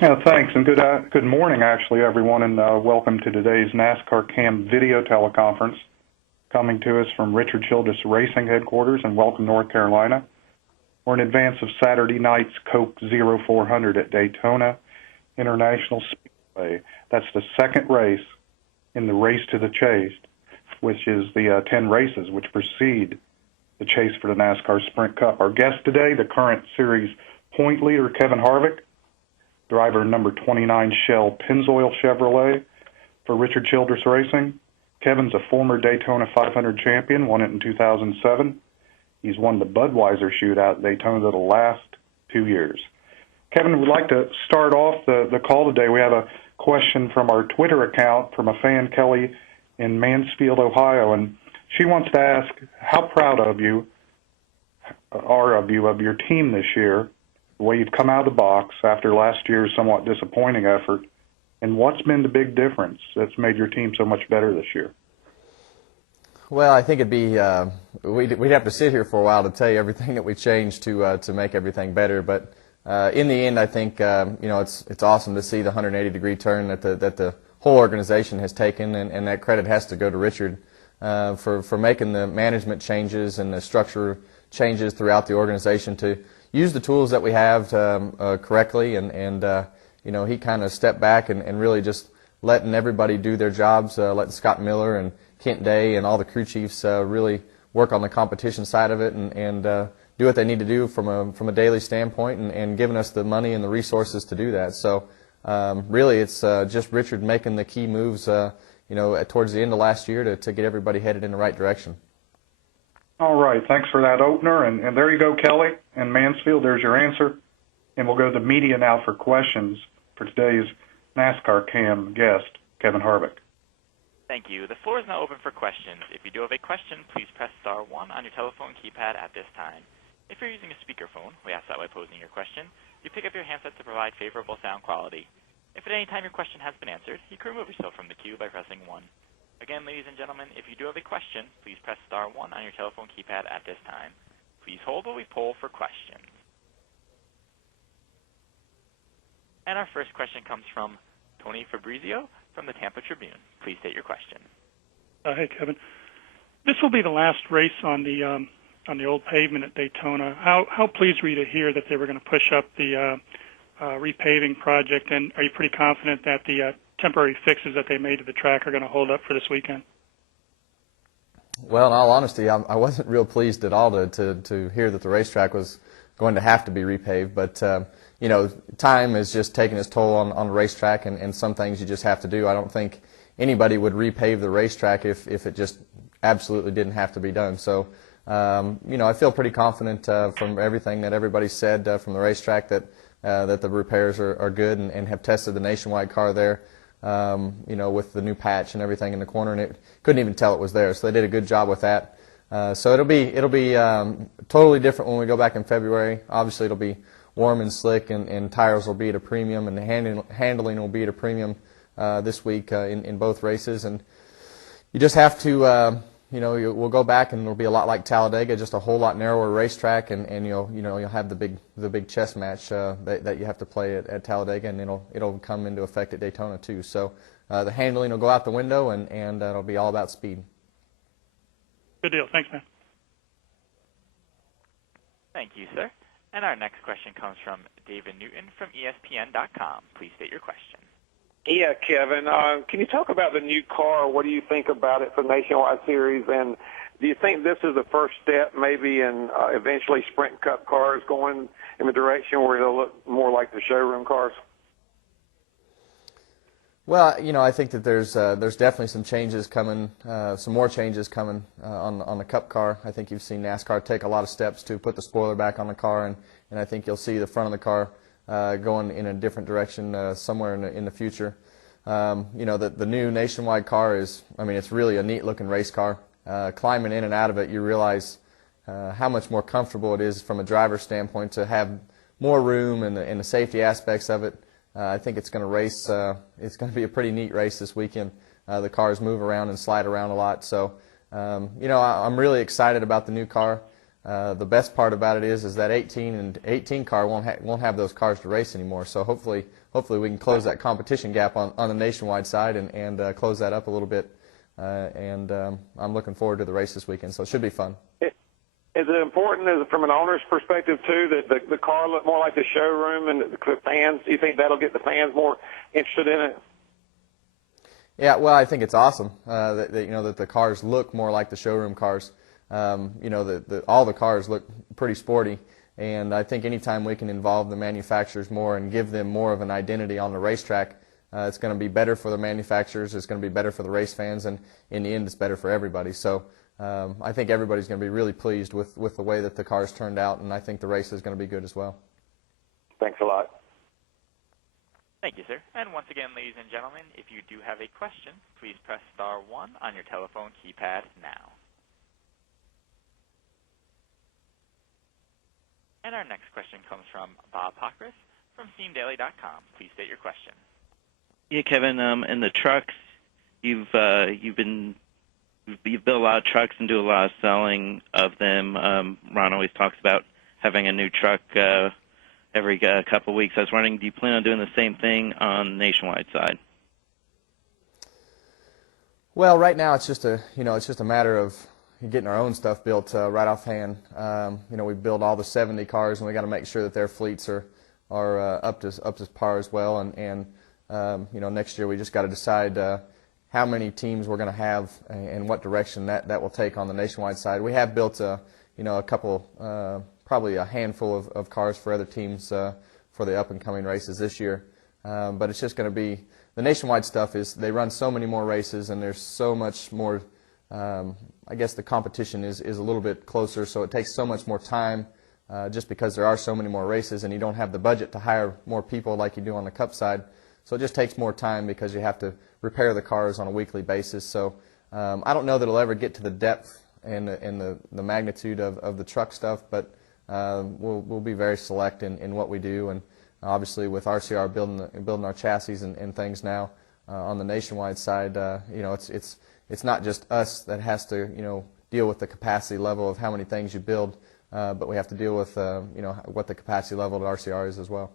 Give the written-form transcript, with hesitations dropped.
Yeah, thanks, and good morning, actually, everyone, and welcome to today's NASCAR Cam video teleconference, coming to us from Richard Childress Racing headquarters in Welcome, North Carolina. We're in advance of Saturday night's Coke 0400 at Daytona International Speedway. That's the second race in the Race to the Chase, which is the 10 races which precede the chase for the NASCAR Sprint Cup. Our guest today, the current series point leader, Kevin Harvick, driver number 29 Shell Pennzoil Chevrolet for Richard Childress Racing. Kevin's a former Daytona 500 champion, won it in 2007. He's won the Budweiser Shootout at Daytona the last 2 years. Kevin, we'd like to start off the call today. We have a question from our Twitter account from a fan, Kelly, in Mansfield, Ohio, and she wants to ask how proud of your team this year, the way you've come out of the box after last year's somewhat disappointing effort, and what's been the big difference that's made your team so much better this year? Well, I think it'd be we'd have to sit here for a while to tell you everything that we changed to make everything better. But in the end, I think it's awesome to see the 180-degree turn that the whole organization has taken, and that credit has to go to Richard for making the management changes and the structure changes throughout the organization to use the tools that we have correctly, and he kind of stepped back and really just letting everybody do their jobs, letting Scott Miller and Kent Day and all the crew chiefs really work on the competition side of it and do what they need to do from a daily standpoint, and giving us the money and the resources to do that. So really it's just Richard making the key moves towards the end of last year to get everybody headed in the right direction. All right, thanks for that opener, and there you go, Kelly and Mansfield. There's your answer, and we'll go to the media now for questions for today's NASCAR Cam guest, Kevin Harvick. Thank you. The floor is now open for questions. If you do have a question, please press star 1 on your telephone keypad at this time. If you're using a speakerphone, we ask that while posing your question, you pick up your handset to provide favorable sound quality. If at any time your question has been answered, you can remove yourself from the queue by pressing 1. Again, ladies and gentlemen, if you do have a question, please press star 1 on your telephone keypad at this time. Please hold while we poll for questions. And our first question comes from Tony Fabrizio from the Tampa Tribune. Please state your question. Hey, Kevin. This will be the last race on the old pavement at Daytona. How pleased were you to hear that they were going to push up the repaving project, and are you pretty confident that the temporary fixes that they made to the track are going to hold up for this weekend? Well, in all honesty, I wasn't real pleased at all to hear that the racetrack was going to have to be repaved, but time is just taking its toll on the racetrack, and some things you just have to do. I don't think anybody would repave the racetrack if it just absolutely didn't have to be done. So, I feel pretty confident from everything that everybody said from the racetrack that the repairs are good, and have tested the Nationwide car there, with the new patch and everything in the corner, and it couldn't even tell it was there. So they did a good job with that. So it'll be totally different when we go back in February. Obviously, it'll be warm and slick, and tires will be at a premium, and the handling will be at a premium this week in both races. And you just have to, we'll go back, and it'll be a lot like Talladega, just a whole lot narrower racetrack, and you'll have the big chess match that you have to play at Talladega, and it'll come into effect at Daytona too. So the handling will go out the window, and it'll be all about speed. Good deal. Thanks, man. Thank you, sir. And our next question comes from David Newton from ESPN.com. Please state your question. Yeah, Kevin, can you talk about the new car? What do you think about it for the Nationwide Series? And do you think this is the first step maybe in eventually Sprint Cup cars going in the direction where they'll look more like the showroom cars? Well, I think that there's definitely some changes coming, some more changes coming on the Cup car. I think you've seen NASCAR take a lot of steps to put the spoiler back on the car, and I think you'll see the front of the car going in a different direction somewhere in the future. The new Nationwide car it's really a neat looking race car. Climbing in and out of it, you realize how much more comfortable it is from a driver's standpoint to have more room and the safety aspects of it. I think it's going to race. It's going to be a pretty neat race this weekend. The cars move around and slide around a lot. So, I'm really excited about the new car. The best part about it is that 18 car won't have those cars to race anymore. So hopefully hopefully we can close that competition gap on the nationwide side and close that up a little bit. I'm looking forward to the race this weekend, so it should be fun. Is it important, from an owner's perspective too, that the car look more like the showroom and the fans? Do you think that'll get the fans more interested in it? Yeah, well, I think it's awesome that the cars look more like the showroom cars. All the cars look pretty sporty, and I think anytime we can involve the manufacturers more and give them more of an identity on the racetrack, it's going to be better for the manufacturers, it's going to be better for the race fans, and in the end, it's better for everybody. So I think everybody's going to be really pleased with the way that the cars turned out, and I think the race is going to be good as well. Thanks a lot. Thank you, sir. And once again, ladies and gentlemen, if you do have a question, please press star 1 on your telephone keypad now. And our next question comes from Bob Pockris from SteamDaily.com. Please state your question. Yeah, Kevin. In the trucks, you've built a lot of trucks and do a lot of selling of them. Ron always talks about having a new truck every couple of weeks. I was wondering, do you plan on doing the same thing on the nationwide side? Well, right now it's just a matter of getting our own stuff built right offhand. We build all the 70 cars, and we got to make sure that their fleets are up to par as well. And next year we just got to decide how many teams we're going to have and what direction that will take on the nationwide side. We have built a couple, probably a handful of cars for other teams for the up-and-coming races this year. But it's just going to be, the nationwide stuff is, they run so many more races, and there's so much more, I guess the competition is a little bit closer, so it takes so much more time just because there are so many more races, and you don't have the budget to hire more people like you do on the Cup side. So it just takes more time because you have to repair the cars on a weekly basis. So I don't know that it'll ever get to the depth and the magnitude of the truck stuff, but we'll be very select in what we do. And obviously with RCR building our chassis and things now on the nationwide side, it's not just us that has to deal with the capacity level of how many things you build, but we have to deal with what the capacity level at RCR is as well.